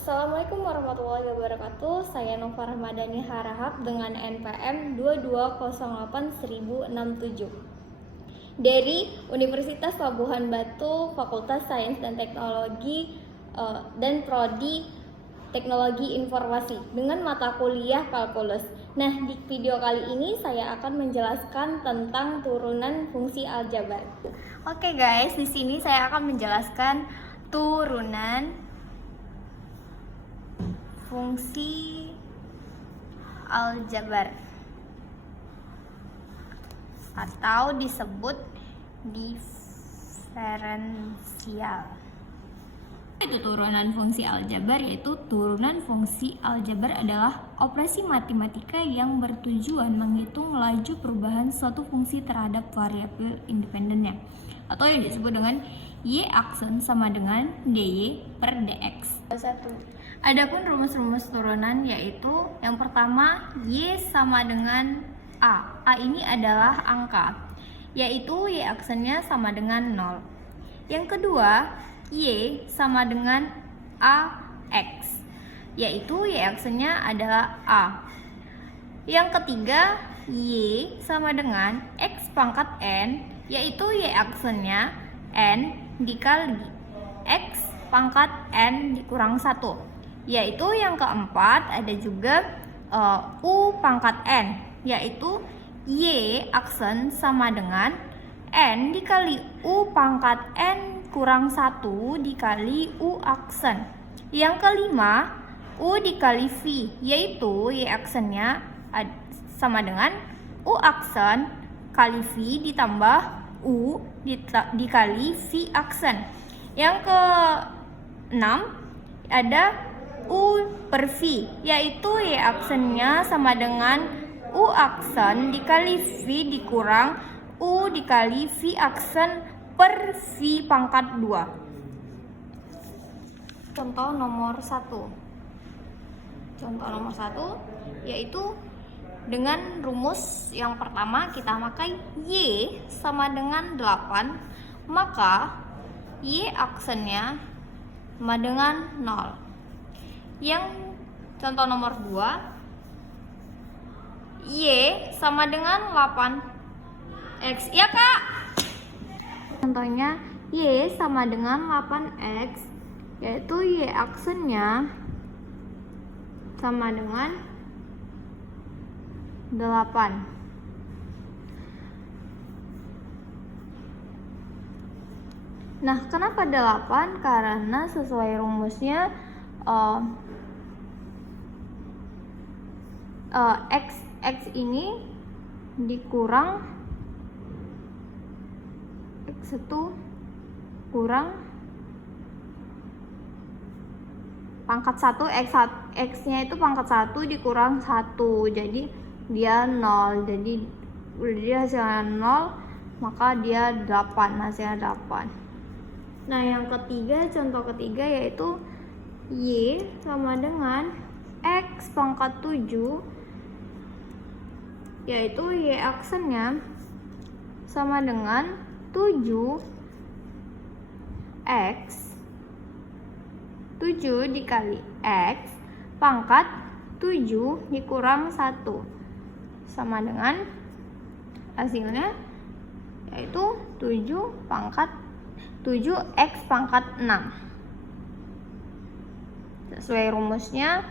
Assalamualaikum warahmatullahi wabarakatuh. Saya Nova Ramadhani Harahap dengan NPM 22081067 dari Universitas Labuhan Batu, Fakultas Sains dan Teknologi dan Prodi Teknologi Informasi dengan mata kuliah kalkulus. Nah, di video kali ini saya akan menjelaskan tentang turunan fungsi aljabar. Oke guys, di sini saya akan menjelaskan turunan fungsi aljabar atau disebut diferensial. Itu turunan fungsi aljabar, yaitu turunan fungsi aljabar adalah operasi matematika yang bertujuan menghitung laju perubahan suatu fungsi terhadap variabel independennya, atau yang disebut dengan y aksen sama dengan dy per dx. Adapun rumus-rumus turunan yaitu yang pertama y sama dengan a. A ini adalah angka, yaitu y aksennya sama dengan 0. Yang kedua, y sama dengan ax, yaitu y aksennya adalah a. Yang ketiga, y sama dengan x pangkat n, yaitu y aksennya n dikali x pangkat n dikurang 1. Yaitu yang keempat ada juga u pangkat n, yaitu y aksen sama dengan n dikali u pangkat n kurang 1 dikali u aksen. Yang kelima, u dikali v, yaitu y aksennya sama dengan u aksen kali v ditambah u dikali v aksen. Yang keenam ada u per v, yaitu y aksennya sama dengan u aksen dikali v dikurang u dikali v aksen per v pangkat 2. Contoh nomor 1 yaitu dengan rumus yang pertama kita pakai y sama dengan 8, maka y aksennya sama dengan 0. Yang contoh nomor 2, y sama dengan 8x, ya kak? Contohnya y sama dengan 8x, yaitu y aksennya sama dengan 8. Nah, kenapa 8? Karena sesuai rumusnya x ini dikurang x1 kurang pangkat 1, x-nya itu pangkat 1 dikurang 1, jadi dia 0. Jadi dia hasilnya 0, maka dia 8, hasilnya 8. Nah, yang ketiga, contoh ketiga yaitu y sama dengan x pangkat 7, yaitu y aksennya sama dengan 7x 7 dikali x pangkat 7 dikurang 1 sama dengan hasilnya yaitu 7x pangkat 6. Sesuai rumusnya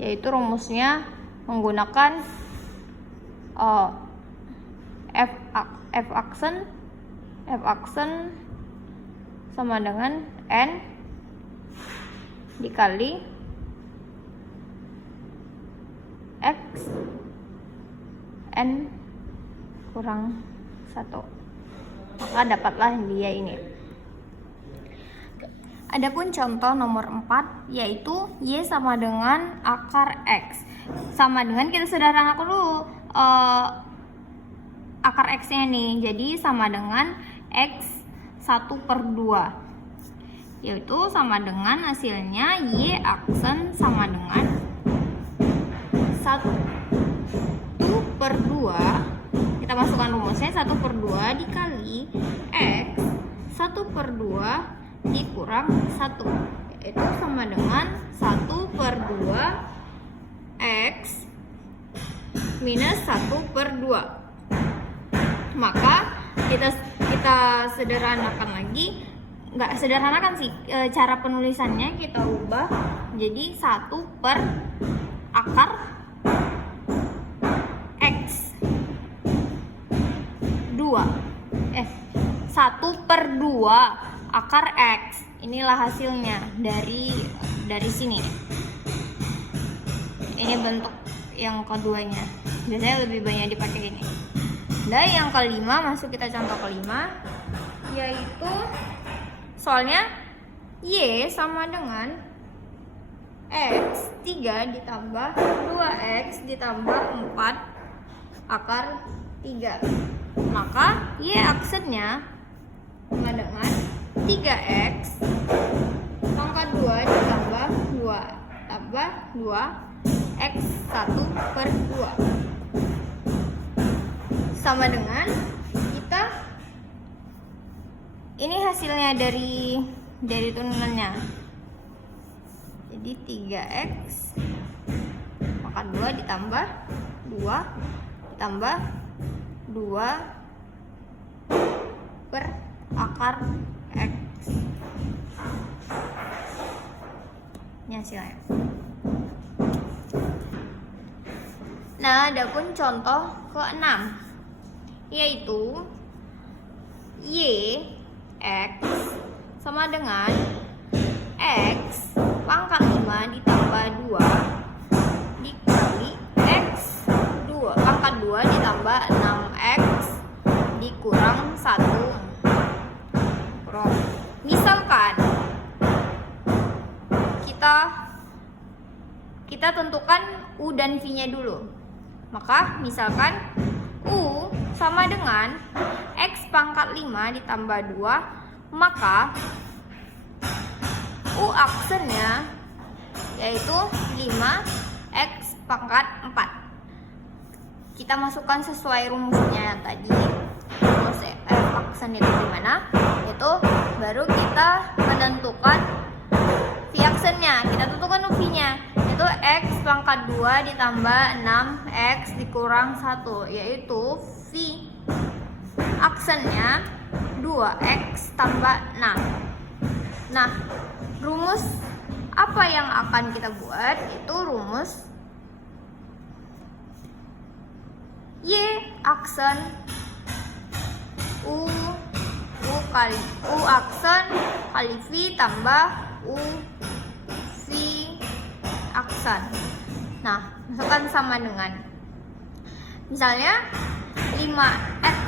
yaitu rumusnya menggunakan f aksen sama dengan n dikali x n kurang 1, maka dapatlah dia ini. Adapun contoh nomor 4 yaitu y sama dengan akar x. Sama dengan kita sederhanakan dulu akar x-nya nih. Jadi sama dengan x 1/2, yaitu sama dengan hasilnya y aksen sama dengan 1/2 kita masukkan rumusnya 1/2 dikali X 1/2 dikurang 1, yaitu sama dengan 1/2 X minus 1/2. Maka kita sederhanakan lagi, nggak sederhanakan sih, cara penulisannya kita ubah jadi 1/akar X 2 1/2 akar X. Inilah hasilnya dari sini. Ini bentuk yang keduanya, biasanya lebih banyak dipakai ini. Dan yang kelima, masuk kita contoh kelima, yaitu soalnya Y sama dengan X 3 ditambah 2X ditambah 4 akar 3. Maka Y aksennya sama dengan 3X pangkat 2 ditambah 2 tambah 2X 1/2 sama dengan kita, ini hasilnya dari turunannya, jadi 3X pangkat 2 ditambah 2 ditambah 2 per akar X. Ini hasilnya. Nah, adapun contoh ke-6, yaitu Y X sama dengan X pangkat 5 ditambah 2 dikali X 2 pangkat 2 ditambah 6X dikurang 1. Misalkan kita tentukan U dan V-nya dulu. Maka misalkan U sama dengan X pangkat 5 ditambah 2, maka U aksennya yaitu 5X pangkat 4. Kita masukkan sesuai rumusnya yang tadi. Rumus F aksen itu gimana? Itu baru kita menentukan V aksennya. Kita tentukan V-nya, yaitu X pangkat 2 ditambah 6X dikurang 1, yaitu V aksennya 2X tambah 6. Nah, rumus apa yang akan kita buat? Itu rumus Y aksen U aksen kali V tambah U V aksen. Nah, misalkan sama dengan, misalnya 5X,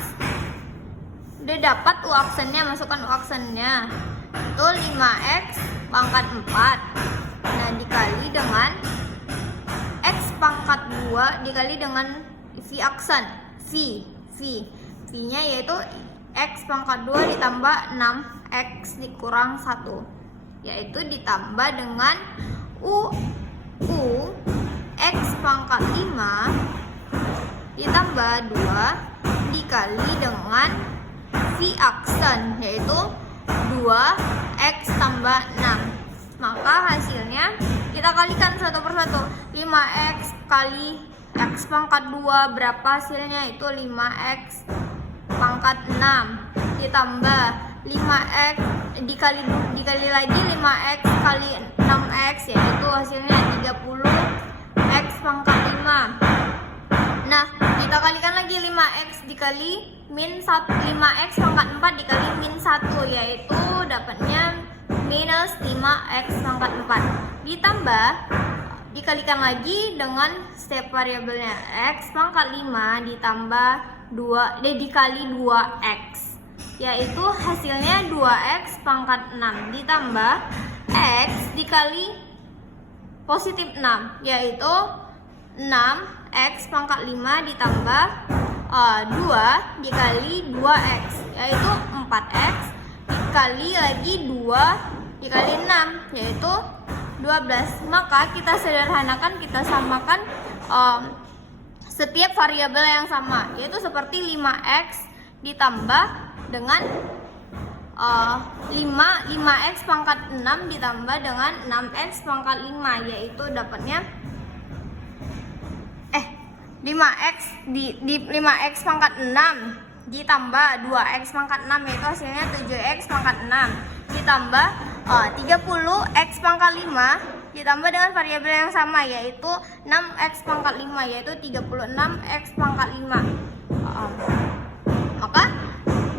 udah dapat U aksennya, masukkan U aksennya, itu 5X pangkat 4. Nah, dikali dengan X pangkat 2 dikali dengan V aksen, V-nya yaitu X pangkat 2 ditambah 6X dikurang 1, yaitu ditambah dengan U X pangkat 5 ditambah 2 dikali dengan V aksen, yaitu 2X tambah 6. Maka hasilnya kita kalikan satu persatu. 5X kali X pangkat 2 berapa hasilnya? Itu 5X pangkat 6 ditambah 5X dikali lagi 5X kali 6X, yaitu hasilnya 30X pangkat 5. Nah, kita kalikan lagi 5X dikali min 1, 5X pangkat 4 dikali min 1, yaitu dapatnya minus 5X pangkat 4. Ditambah, dikalikan lagi dengan step variabelnya X pangkat 5 ditambah 2 dikali 2X, yaitu hasilnya 2X pangkat 6 ditambah X dikali positif 6, yaitu 6X pangkat 5 ditambah 2 dikali 2X, yaitu 4X dikali lagi 2 dikali 6, yaitu 12. Maka kita sederhanakan, kita samakan setiap variabel yang sama, yaitu seperti 5x ditambah dengan 5x pangkat 6 ditambah dengan 6x pangkat 5, yaitu dapatnya 5x pangkat 6 ditambah 2x pangkat 6, yaitu hasilnya 7x pangkat 6 ditambah 30x pangkat 5 ditambah dengan variabel yang sama, yaitu 6x pangkat 5, yaitu 36x pangkat 5. Maka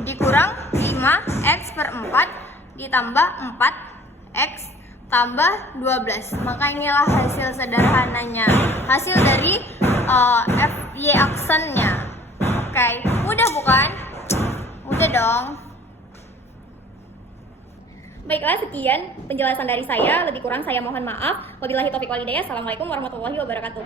dikurang 5x per 4 ditambah 4x tambah 12. Maka inilah hasil sederhananya, hasil dari FY aksennya. Oke, mudah bukan? Mudah dong. Baiklah, sekian penjelasan dari saya. Lebih kurang saya mohon maaf. Wabillahi taufiq wal hidayah. Assalamualaikum warahmatullahi wabarakatuh.